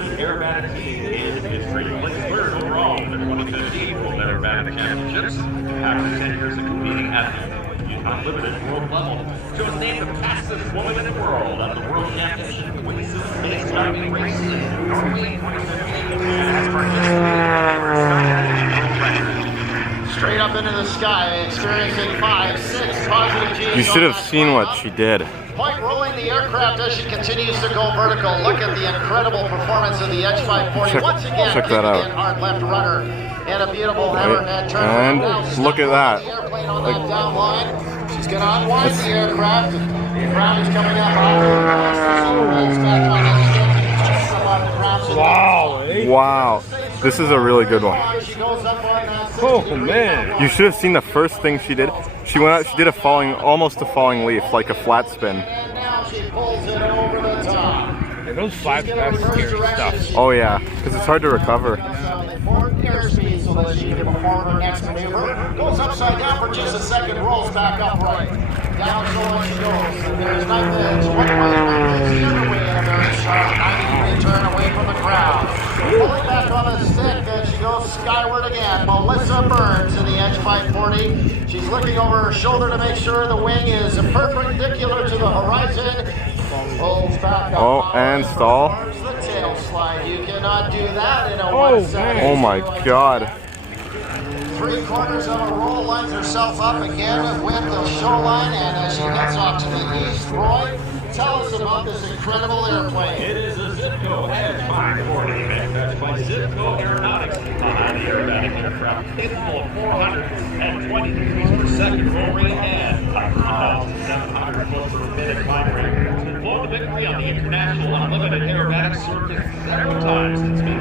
Unlimited Aerobatic Team in history. Placed third overall in the 2015 World Aerobatic Championships. After 10 years of competing at the Unlimited world level, she was named the fastest woman in the world at the World Championship of Base Jumping Races in Norway 2015 and has participated in world record. Straight up into the sky, experiencing 5-6 positive G's. You should have seen what she did. Point rolling the aircraft as she continues to go vertical. Look at the incredible performance of the H540. Once again, check that out. Hard left runner and a beautiful hammerhead turn. And look at that. The airplane on that down line. She's going to unwind the aircraft. The ground is coming up off. Wow. Wow. This is a really good one. Oh man. You should have seen the first thing she did. She went out, she did almost a falling leaf, like a flat spin. And now she pulls it over the top. And those five that's scary stuff. Oh yeah, because it's hard to recover. Airspeed so that she can perform her next maneuver. Goes upside down for just a second, rolls back upright. Down so on she goes. And there's 9 minutes. 1 the other way in a very sharp 90-degree turn away from the crowd. Pulling back on the stick and she goes skyward again. Melissa Burns in the H540. She's looking over her shoulder to make sure the wing is perpendicular to the horizon. Rolls back up. Oh, and stall. The tail slide. You cannot do that in a 1 second. Oh my God. 3/4 of a roll, lines herself up again with the shoreline, and as she gets off to the east, Roy, tell us about this incredible airplane. It is a Zipco H540 manufactured by Zipco Aeronautics, a highly aerobatic aircraft capable of 420 degrees per second roll rate and 5,700 foot per minute climb rate. It's been flown to victory on the International Unlimited Aerobatic Circuit several times. It's been